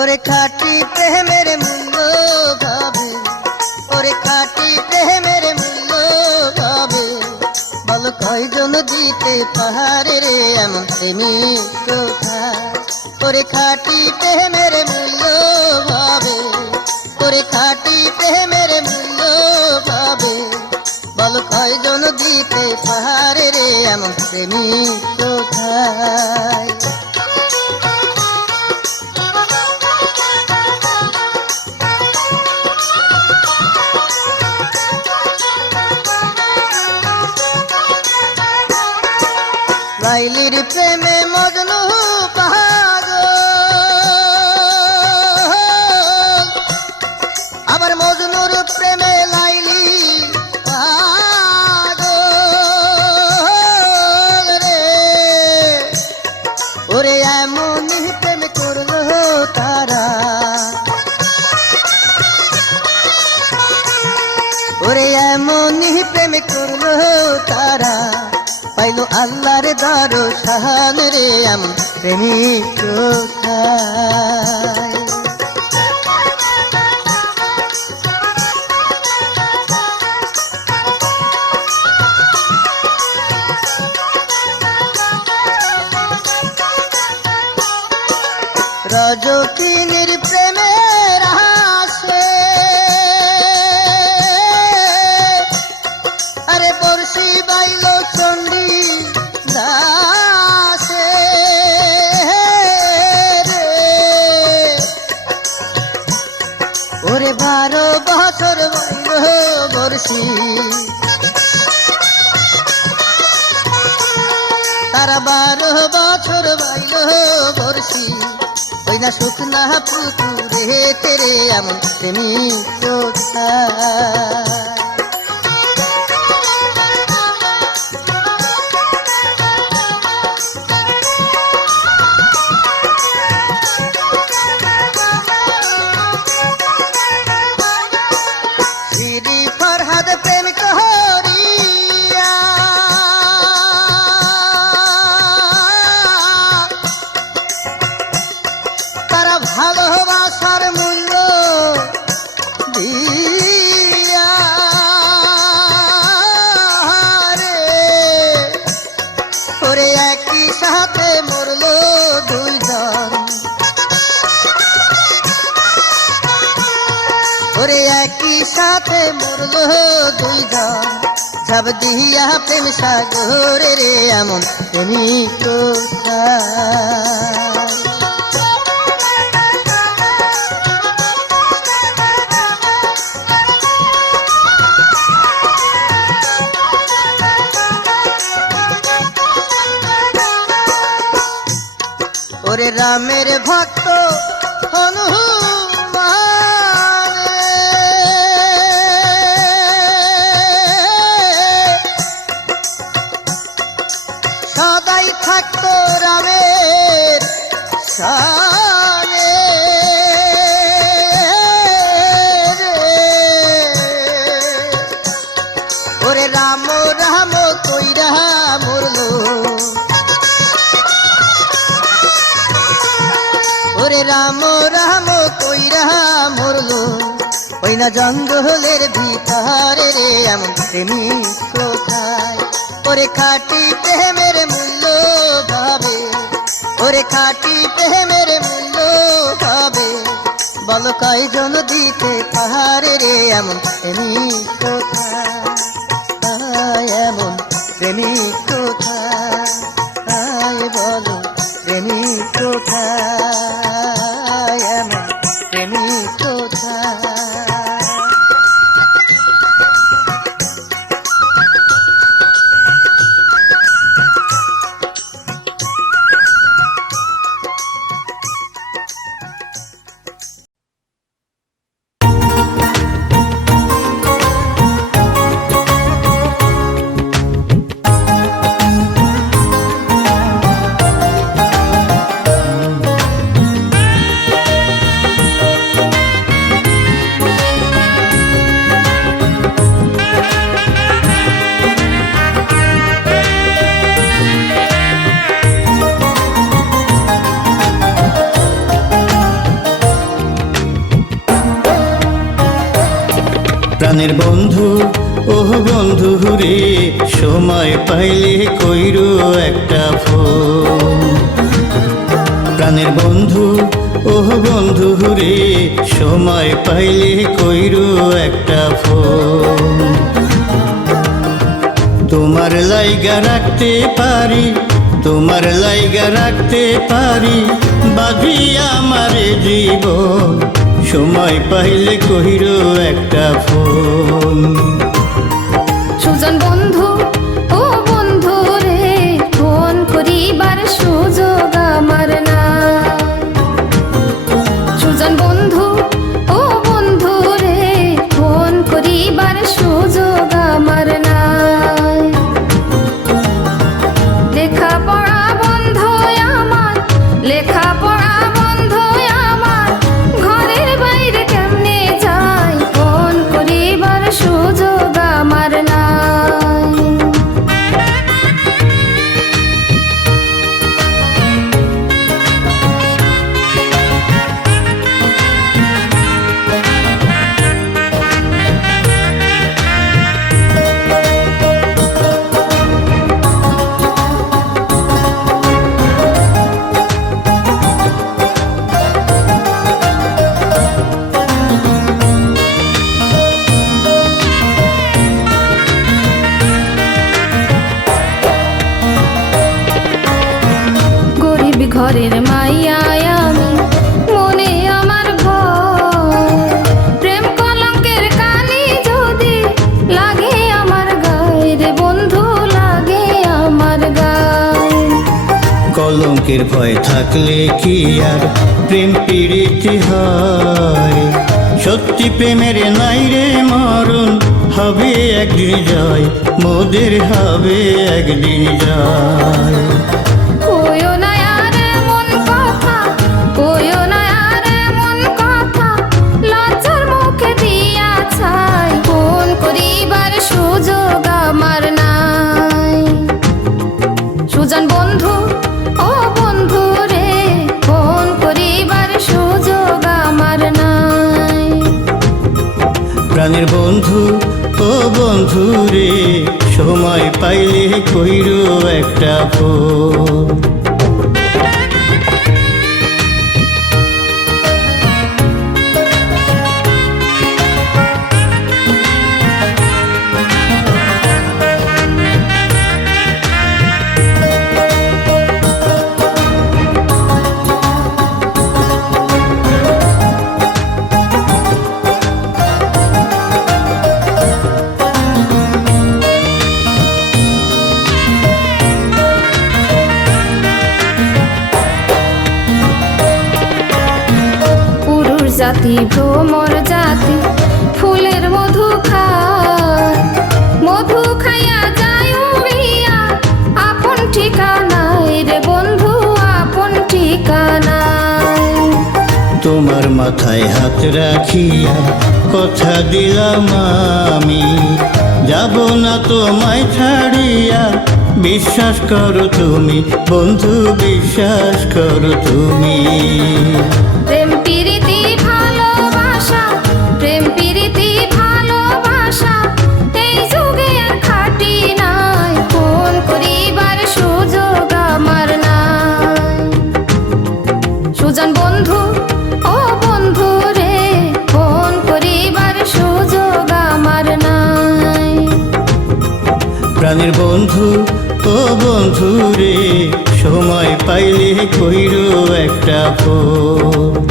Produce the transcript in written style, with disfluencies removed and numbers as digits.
ওরে খাঁটি প্রেমের মূল্য ভাবে, ওরে খাঁটি প্রেমের মূল্য ভাবে, বলো কয়জন দিতে পারে রে এমন প্রেমিক কোথায়। ওরে খাঁটি প্রেমের মূল্য ভাবে, ওরে খাঁটি প্রেমের মূল্য ভাবে, বলো কয়জন দিতে পারে রে এমন প্রেমিক কোথায়। লাইলির প্রেমে মজনু পাগল, আবার মজনুর প্রেমে লাইলি পাগল রে। ওরে এমনই প্রেম করলো তারা, ওরে এমনই প্রেম করলো তারা, পাইলো আল্লাহর দরশান রে এমন প্রেমিক কোথায়। রজকিনীর প্রেমের হাসে, আরে বর্ষি বাইল চণ্ডী দাসে রে। ওরে 12 বছর বাইল বর্ষি, তারা 12 বছর বাইল বর্ষি, ওই না শুকনা পুকুরে তেরে এমন প্রেমিক কোথায়। শ্রী ফরহাদ প্রেম করিয়া, তারা ভালোবাসার মূল্য দিয়া রে। ওরে একই সাথে মরলো দুইজন, ওরে একই সাথে মরলো দুইজন, ঝাঁপ দিয়া প্রেম সাগরে রে এমন প্রেমিক কোথায়। ওরে রামের ভক্ত হনুমান, সদাই থাকতো রামের সানে রে। ওরে রাম রাম কইরা মরলো, ওরে রাম রাম কইরা মরলো, ওই না জঙ্গলের ভিতরে রে এমন প্রেমিক কোথায়। ওরে খাঁটি প্রেমের মূল্য ভাবে, ওরে খাঁটি প্রেমের মূল্য ভাবে, বলো কয়জন দিতে পারে রে এমন প্রেমিক কোথায়। এমন প্রেমিক কোথায়, বলো প্রেমিক কোথায়, এমন প্রেমিক কোথায়। প্রাণের বন্ধু ও বন্ধু রে, সময় পাইলে কইরো একটা ফোন। প্রাণের বন্ধু ও বন্ধু রে, সময় পাইলে কইরো একটা ফোন। তোমার লাইগা রাখতে পারি, তোমার লাইগা রাখতে পারি বাঁধিয়া আমারে জীবন, সময় পাইলে কইরো একটা ফোন। সুজন বন্ধু ও বন্ধু রে, ফোন করিবার সুযোগ আমার নাই। সুজন বন্ধু ও বন্ধু রে, ফোন করিবার সুযোগ আমার নাই। লেখাপড়া বন্ধ আমার, লেখাপড়া বন্ধ আমার, ঘরের বাইরে কেমনে যাই, ফোন করিবার সুযোগ আমার নাই। গরিব ঘরের মাইয়া আমি, মনে আমার ভয়, প্রেম কলঙ্কের কালি যদি লাগে আমার গায়ে রে বন্ধু, লাগে আমার গায়ে। কলঙ্কের ভয় থাকলে কি আর প্রেম পীড়িতি হয়, সত্যি প্রেমের নাই রে মরণ, হবে একদিন জয়, মোদের হবে একদিন জয়। কইও না আর এমন কথা, কইও না আর এমন কথা, লজ্জার মুখে দিয়া ছাই, ফোন করিবার সুযোগ আমার নাই। সুজন বন্ধু ও বন্ধু রে, ফোন করিবার সুযোগ আমার নাই। প্রাণের বন্ধু ও বন্ধু রে, সময় পাইলে কইরো একটা ফোন। জাতি ভ্রমর জাতি, ফুলের মধু খায়, মধু খাইয়া যায় উড়িয়া, আপন ঠিকানায় রে বন্ধু, আপন ঠিকানায়। তোমার মাথায় হাত রাখিয়া কথা দিলাম আমি, যাব না তোমায় ছাড়িয়া, বিশ্বাস করো তুমি বন্ধু, বিশ্বাস করো তুমি। প্রেম প্রীতি ভালোবাসা, প্রেম প্রীতি ভালোবাসা, এই যুগে আর খাটি নাই, ফোন করিবার সুযোগ আমার নাই। সুজন বন্ধু ও বন্ধু রে, ফোন করিবার সুযোগ আমার নাই। প্রাণের বন্ধু ও বন্ধু রে, সময় পাইলে কইরো একটা ফোন।